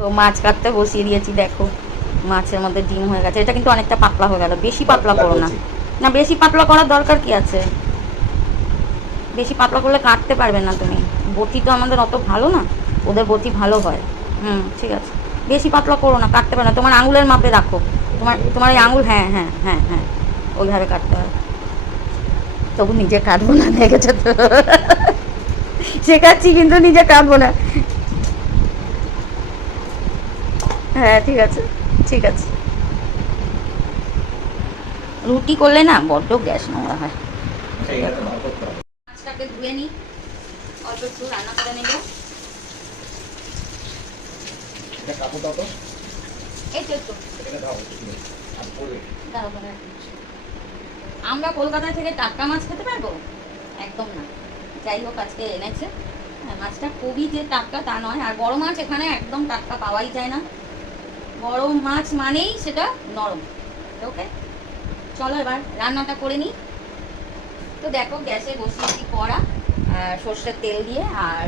তো মাছ কাটতে বসিয়ে দিয়েছি, দেখো মাছের মধ্যে ডিম হয়ে গেছে। এটা কিন্তু অনেকটা পাতলা হয়ে গেল, বেশি পাতলা করো না। না বেশি পাতলা করার দরকার কি আছে, বেশি পাতলা করলে কাটতে পারবে না তুমি। বটি তো আমাদের অত ভালো না, ওদের বটি ভালো হয়। ঠিক আছে, বেশি পাতলা করো না, কাটতে পারবে না। তোমার আঙুলের মাপে রাখো, তোমার তোমার এই আঙুল, হ্যাঁ হ্যাঁ হ্যাঁ হ্যাঁ, ওইভাবে কাটতে হবে। তবু নিজে কাটবো না, দেখেছো তো, শেখাচ্ছি কিন্তু নিজে কাটবো না। হ্যাঁ ঠিক আছে, ঠিক আছে। রুটি করলে না বড্ড গ্যাস নোংরা হয়। মাছটাকে ধুয়ে নিই, অল্প একটু রান্না করে নেব। এই তো একটু আমরা কলকাতা থেকে টাটকা মাছ খেতে পারবো? একদম না। যাই হোক, আজকে এনেছে। মাছটা খুবই যে টাটকা তা নয়, আর বড় মাছ এখানে একদম টাটকা পাওয়াই যায় না। বড় মাছ মানেই সেটা নরম। ওকে, চলো এবার রান্নাটা করে নিই। তো দেখো গ্যাসে বসিয়েছি কড়া, সর্ষের তেল দিয়ে, আর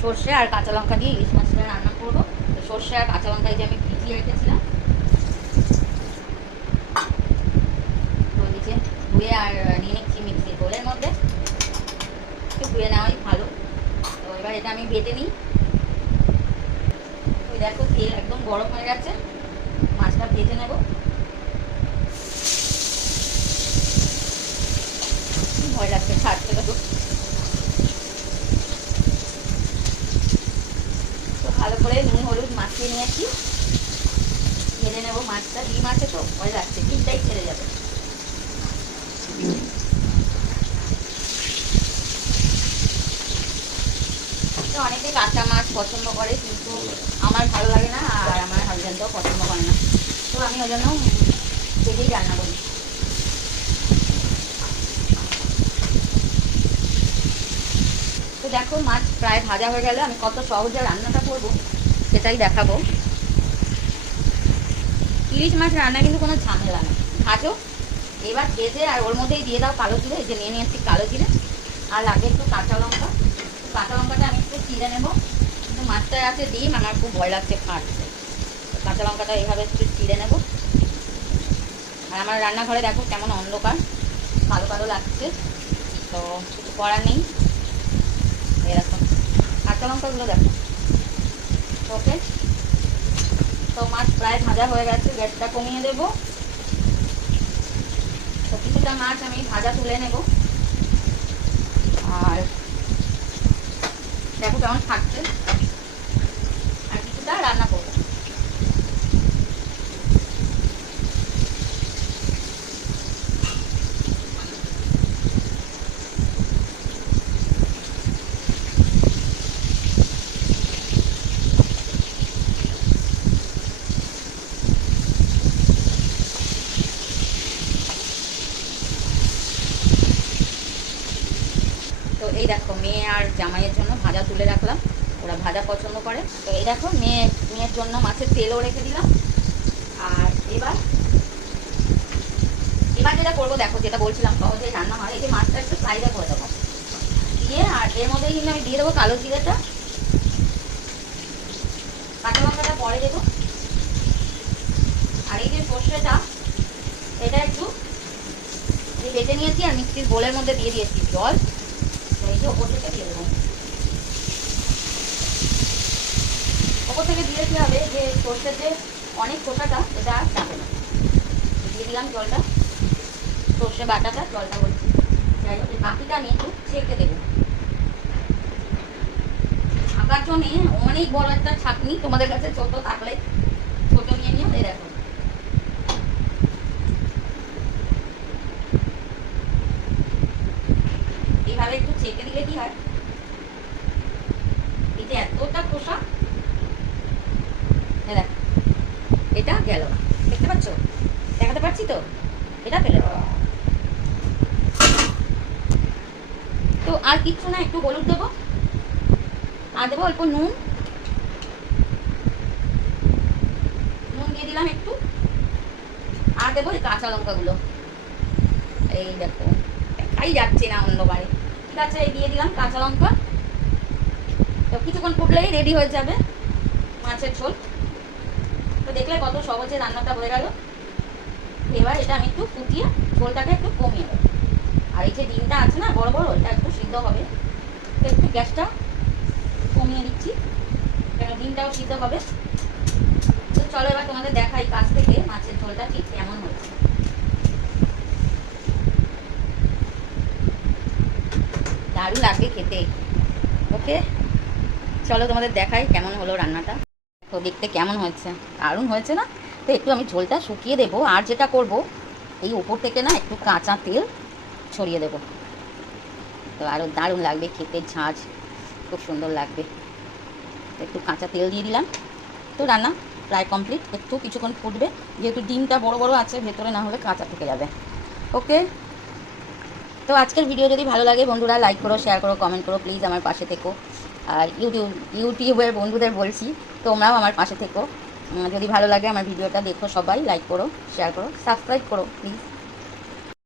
সর্ষে আর কাঁচা লঙ্কা দিয়ে ইলিশ মাছটা রান্না করবো। তো সর্ষে আর কাঁচা লঙ্কা যে আমি ভিজিয়ে রেখেছিলাম, তো নিচে ধুয়ে আর নিয়ে নিচ্ছি মিক্সির বোলের মধ্যে। একটু ধুয়ে নেওয়াই ভালো। তো এবার এটা আমি বেটে নিই। তো দেখো তেল একদম গরম হয়ে গেছে, মাছটা ভেজে নেব। ভয় লাগছে ছাড়তে, তো ভালো করে নুন হলুদ মাখিয়ে নিয়েছি, ভেজে নেবো মাছটা। ডিম আছে তো ভয় লাগছে, ডিমটাই ছেড়ে যাবে। তো অনেকে কাঁচা মাছ পছন্দ করে, কিন্তু আমার ভালো লাগে না, আর আমার হাজব্যান্ডও পছন্দ করে না। তো আমি ওই জন্য ভেজেই রান্না করি। তো দেখো মাছ প্রায় ভাজা হয়ে গেলে আমি কত সহজে রান্নাটা করবো সেটাই দেখাবো। ইলিশ মাছ রান্না কিন্তু কোনো ঝামেলা না, ভাজো, এবার ভেজে আর ওর মধ্যেই দিয়ে দাও কালো জিরে। যে নিয়ে নিয়েছি কালো জিরে, আর লাগে একটু কাঁচা লঙ্কা। কাঁচা লঙ্কাটা আমি একটু চিড়ে নেবো, কিন্তু মাছটায় আছে ডিম, আমার খুব ভয় লাগছে ফাটছে। কাঁচা লঙ্কাটা এইভাবে একটু চিড়ে নেবো। আর আমার রান্নাঘরে দেখো কেমন অন্ধকার, কালো কালো লাগছে, তো কিছু করার নেই। এরকম কাঁচা লঙ্কাগুলো দেখো। ওকে, তো মাছ প্রায় ভাজা হয়ে গেছে, গ্যাসটা কমিয়ে দেবো। তো কিছুটা মাছ আমি ভাজা তুলে নেব, আর দেখো কেমন থাকছে, আর কিছুটা রান্না করবো। তো এই দেখো মেয়ে আর জামাইয়ের জন্য ভাজা তুলে রাখলাম, ওরা ভাজা পছন্দ করে। তো এই দেখো মেয়ের জন্য মাছের তেলও রেখে দিলাম। আর এবার এবার যেটা করবো দেখো, যেটা বলছিলাম সহজেই রান্না হয়, এই যে মাছটা একটু সাইডে করে দেবো দিয়ে, আর এর মধ্যেই কিন্তু আমি দিয়ে দেবো কালো জিরেটা, কাঁচা লঙ্কাটা পরে দেবো। আর এই যে সর্ষেটা, এটা একটু বেটে নিয়েছি আর মিক্সির বোলের মধ্যে দিয়ে দিয়েছি জল। তো এই যে ওপর থেকে দিয়ে দেবো, ওপর থেকে দিয়ে কি হবে, যে সর্ষের যে অনেক খোসাটা এটা যাবে না। দিয়ে দিলাম জলটা, সর্ষে বাটাটা, জলটা বলছি। যাই হোক, বাকিটা আমি একটু ছেঁকে দেবো। ছাঁকার জন্য অনেক বড় একটা ছাঁকনি, তোমাদের কাছে ছোট থাকলে ছোট নিয়ে নিও। এই দেখো এইভাবে একটু ছেঁকে দিলে কি হয়, এই যে এতটা খোসা, দেখো এটা গেল, দেখতে পাচ্ছ, দেখাতে পারছি তো, এটা ফেলে দেবো। তো আর কিচ্ছু না, একটু হলুদ দেবো, আর দেবো অল্প নুন দিয়ে দিলাম একটু, আর দেবো এই কাঁচা লঙ্কাগুলো। এই দেখো দেখাই যাচ্ছে না অন্ধকারে, ঠিক আছে, এই দিয়ে দিলাম কাঁচা লঙ্কা। তো কিছুক্ষণ ফুটলেই রেডি হয়ে যাবে। মাছের ঝোল। তো দেখলে কত সহজে রান্নাটা হয়ে গেল। এবার এটা আমি একটু ফুটিয়ে ঝোলটাকে একটু কমিয়ে দেবো। আর এই যে ডিমটা আছে না বড় বড়, এটা একটু সিদ্ধ হবে, তো একটু গ্যাসটা কমিয়ে দিচ্ছি কেন ডিমটাও সিদ্ধ হবে। তো চলো এবার তোমাদের দেখাই কাছ থেকে মাছের ঝোলটা ঠিক কেমন হচ্ছে। দারুণ লাগবে খেতে। ওকে চলো তোমাদের দেখাই কেমন হলো রান্নাটা। তো দেখতে কেমন হয়েছে, দারুণ হয়েছে না? তো একটু আমি ঝোলটা শুকিয়ে দেবো, আর যেটা করব এই উপর থেকে না একটু কাঁচা তেল ছড়িয়ে দেবো, তো আরও দারুণ লাগবে খেতে, ঝাঁঝ খুব সুন্দর লাগবে। একটু কাঁচা তেল দিয়ে দিলাম। তো রান্না প্রায় কমপ্লিট, একটু কিছুক্ষণ ফুটবে, যেহেতু ডিমটা বড় বড় আছে ভেতরে, না হলে কাঁচা থেকে যাবে। ওকে, তো আজকের ভিডিও যদি ভালো লাগে বন্ধুরা লাইক করো, শেয়ার করো, কমেন্ট করো, প্লিজ আমার পাশে থেকো। আর ইউটিউবের বন্ধুদের বলছি তোমরাও আমার পাশে থেকো। যদি ভালো লাগে আমার ভিডিওটা দেখো, সবাই লাইক করো, শেয়ার করো, সাবস্ক্রাইব করো প্লিজ।